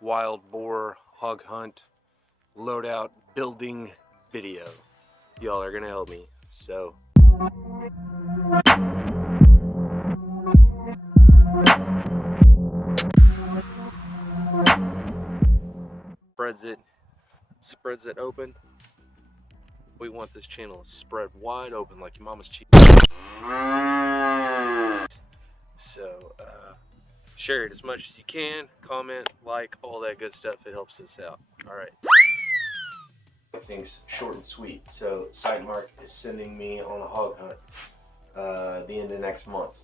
wild boar hog hunt loadout building video. Y'all are gonna help me, so spreads it open. We want this channel spread wide open like your mama's cheese. So share it as much as you can, comment, like, all that good stuff. It helps us out. All right. Things short and sweet. So Sightmark is sending me on a hog hunt the end of next month.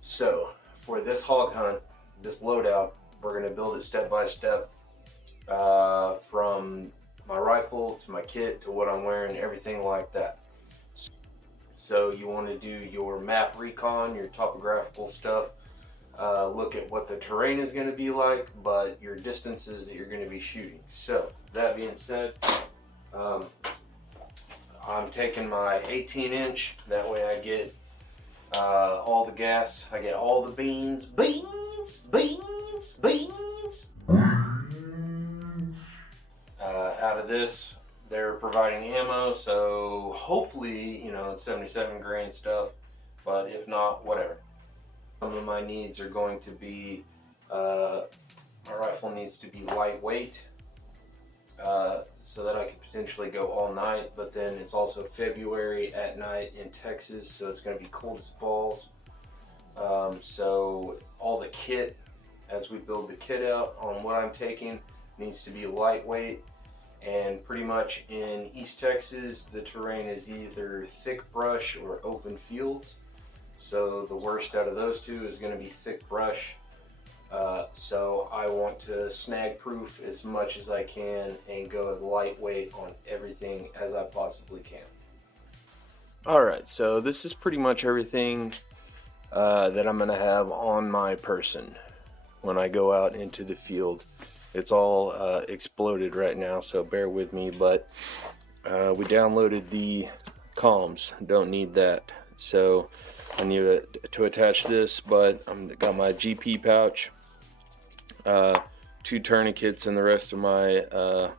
So for this hog hunt, this loadout, we're going to build it step by step, from my rifle to my kit to what I'm wearing, everything like that. So you want to do your map recon, your topographical stuff, look at what the terrain is going to be like, but your distances that you're going to be shooting. So that being said, I'm taking my 18-inch, that way I get all the gas, I get all the beans out of this. They're providing ammo, so hopefully, you know, it's 77 grain stuff, but if not, whatever. Some of my needs are going to be, my rifle needs to be lightweight, so that I can potentially go all night, but then it's also February at night in Texas, so it's going to be cold as balls. So all the kit, as we build the kit out on what I'm taking, needs to be lightweight. And pretty much in East Texas, the terrain is either thick brush or open fields. So the worst out of those two is going to be thick brush. So I want to snag proof as much as I can and go lightweight on everything as I possibly can. Alright, so this is pretty much everything that I'm going to have on my person when I go out into the field. It's all exploded right now, so bear with me, but we downloaded the comms, don't need that. So I need to attach this, but I've got my GP pouch, 2 tourniquets, and the rest of my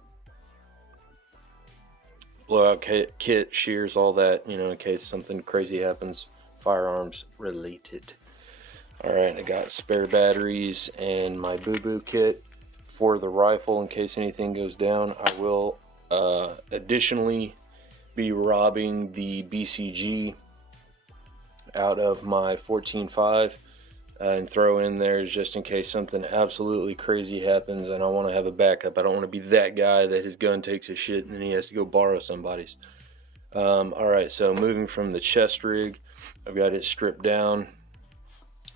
blowout kit, shears, all that, you know, in case something crazy happens, firearms related. Alright, I got spare batteries and my boo-boo kit for the rifle in case anything goes down. I will additionally be robbing the BCG out of my 14.5 and throw in there just in case something absolutely crazy happens and I want to have a backup. I don't want to be that guy that his gun takes a shit and then he has to go borrow somebody's. Alright, so moving from the chest rig, I've got it stripped down.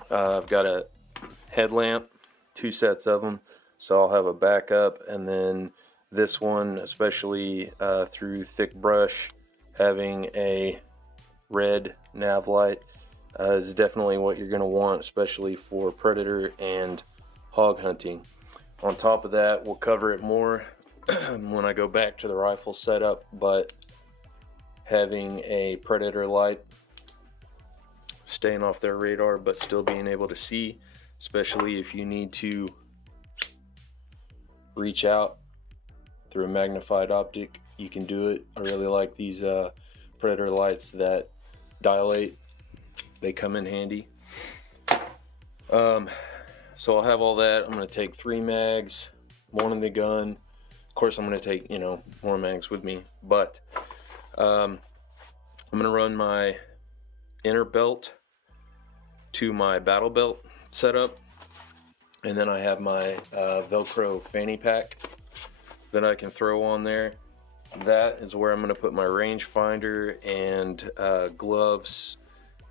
I've got a headlamp, 2 sets of them, so I'll have a backup. And then this one, especially through thick brush, having a red nav light is definitely what you're going to want, especially for predator and hog hunting. On top of that, we'll cover it more when I go back to the rifle setup, but having a predator light, staying off their radar but still being able to see, especially if you need to reach out through a magnified optic, you can do it. I really like these predator lights that dilate. They come in handy. So I'll have all that. I'm going to take 3 mags, 1 in the gun. Of course, I'm going to take, you know, more mags with me, but I'm going to run my inner belt to my battle belt setup, and then I have my Velcro fanny pack that I can throw on there. That is where I'm going to put my rangefinder and gloves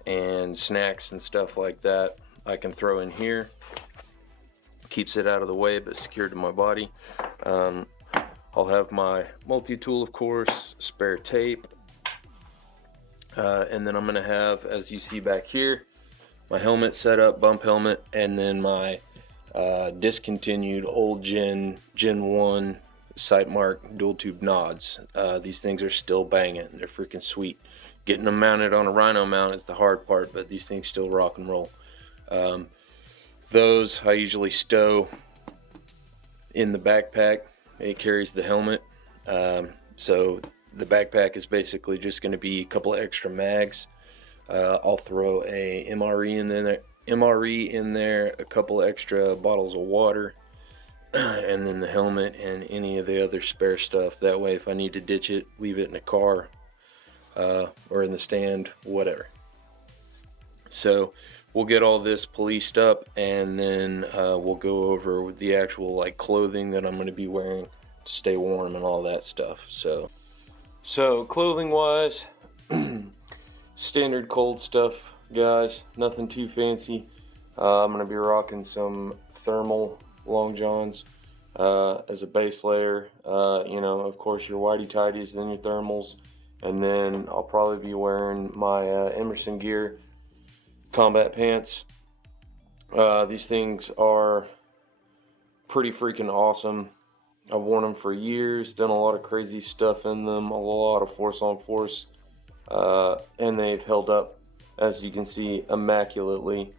and snacks and stuff like that. I can throw in here. Keeps it out of the way but secured to my body. I'll have my multi-tool, of course, spare tape, and then I'm going to have, as you see back here, my helmet set up, bump helmet, and then my discontinued old Gen 1 Sightmark dual tube nods. These things are still banging. They're freaking sweet. Getting them mounted on a Rhino mount is the hard part, but these things still rock and roll. Those I usually stow in the backpack, it carries the helmet. So the backpack is basically just going to be a couple of extra mags. I'll throw a MRE in there, a couple extra bottles of water, and then the helmet and any of the other spare stuff. That way, if I need to ditch it, leave it in the car or in the stand, whatever. So we'll get all this policed up, and then we'll go over the actual like clothing that I'm going to be wearing to stay warm and all that stuff. So clothing wise, standard cold stuff, guys, nothing too fancy. I'm going to be rocking some thermal long johns as a base layer. You know, of course, your whitey tighties, then your thermals, and then I'll probably be wearing my Emerson Gear combat pants. These things are pretty freaking awesome. I've worn them for years, done a lot of crazy stuff in them, a lot of force on force. And they've held up, as you can see, immaculately.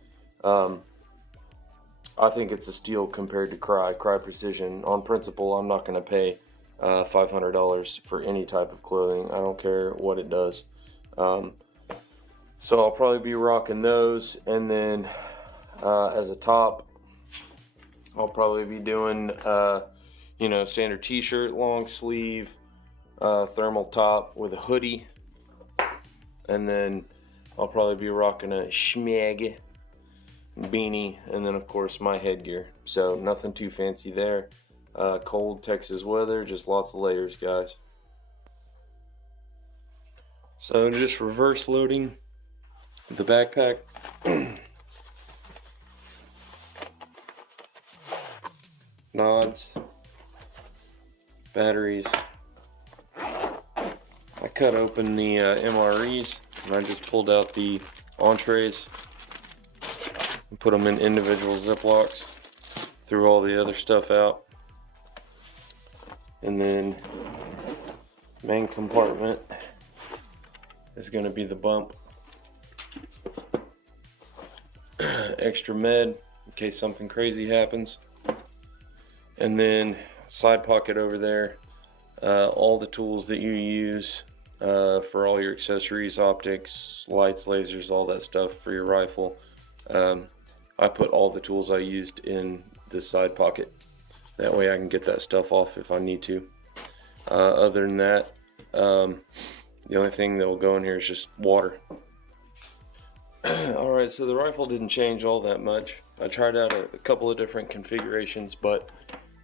I think it's a steal compared to Cry Precision. On principle, I'm not going to pay $500 for any type of clothing. I don't care what it does. So I'll probably be rocking those, and then as a top, I'll probably be doing you know, standard t-shirt, long sleeve, thermal top with a hoodie. And then I'll probably be rocking a schmag beanie, and then of course my headgear. So nothing too fancy there. Cold Texas weather, just lots of layers, guys. So just reverse loading the backpack. Nods, batteries. I cut open the MREs, and I just pulled out the entrees and put them in individual Ziplocs. Threw all the other stuff out. And then main compartment is going to be the bump. Extra med in case something crazy happens. And then side pocket over there. All the tools that you use for all your accessories, optics, lights, lasers, all that stuff for your rifle. I put all the tools I used in this side pocket. That way I can get that stuff off if I need to. Other than that, the only thing that will go in here is just water. Alright, so the rifle didn't change all that much. I tried out a couple of different configurations, but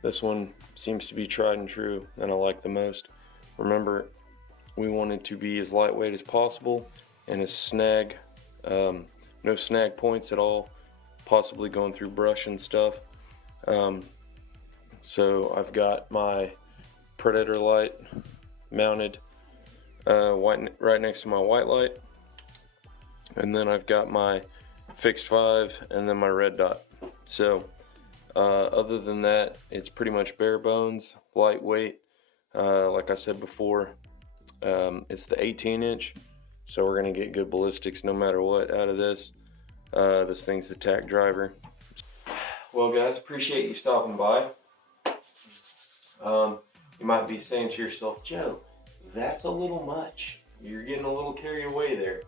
this one seems to be tried and true and I like the most. Remember, we want it to be as lightweight as possible and as snag, no snag points at all, possibly going through brush and stuff. So I've got my Predator light mounted right next to my white light, and then I've got my fixed 5 and then my red dot. So other than that, it's pretty much bare bones, lightweight. Like I said before, it's the 18-inch, so we're gonna get good ballistics no matter what out of this. This thing's the tack driver. Well, guys, appreciate you stopping by. You might be saying to yourself, Joe, that's a little much. You're getting a little carried away there.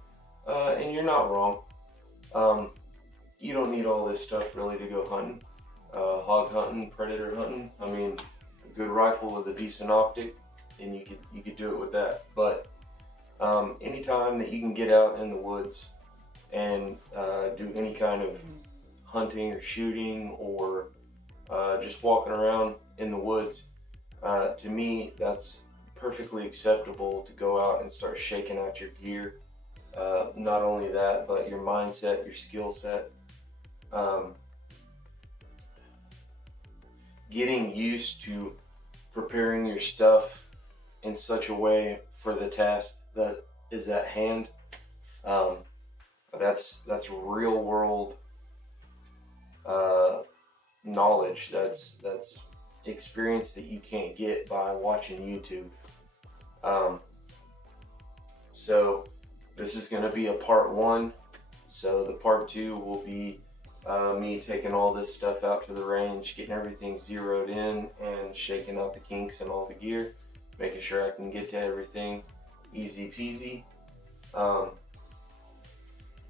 And you're not wrong. You don't need all this stuff really to go hunting. Hog hunting, predator hunting. I mean, a good rifle with a decent optic, and you could do it with that. But anytime that you can get out in the woods and do any kind of hunting or shooting or just walking around in the woods, to me, that's perfectly acceptable to go out and start shaking out your gear. Not only that, but your mindset, your skill set. Getting used to preparing your stuff in such a way for the task that is at hand. That's real world knowledge. That's experience that you can't get by watching YouTube. So this is going to be a part 1. So the part 2 will be me taking all this stuff out to the range, getting everything zeroed in and shaking out the kinks and all the gear, making sure I can get to everything easy peasy.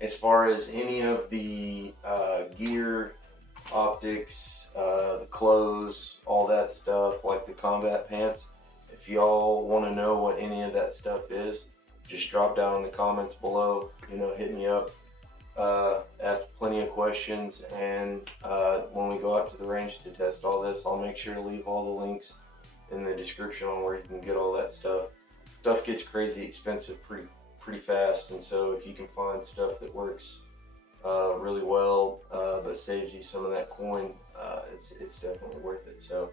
As far as any of the gear, optics, the clothes, all that stuff, like the combat pants, if y'all want to know what any of that stuff is, just drop down in the comments below, you know, hit me up, ask plenty of questions, and when we go out to the range to test all this, I'll make sure to leave all the links in the description on where you can get all that stuff. Stuff gets crazy expensive pretty fast, and so if you can find stuff that works really well but saves you some of that coin, it's definitely worth it. So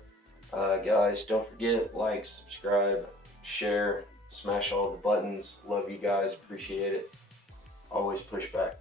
guys, don't forget, like, subscribe, share, smash all the buttons. Love you guys, appreciate it. Always push back.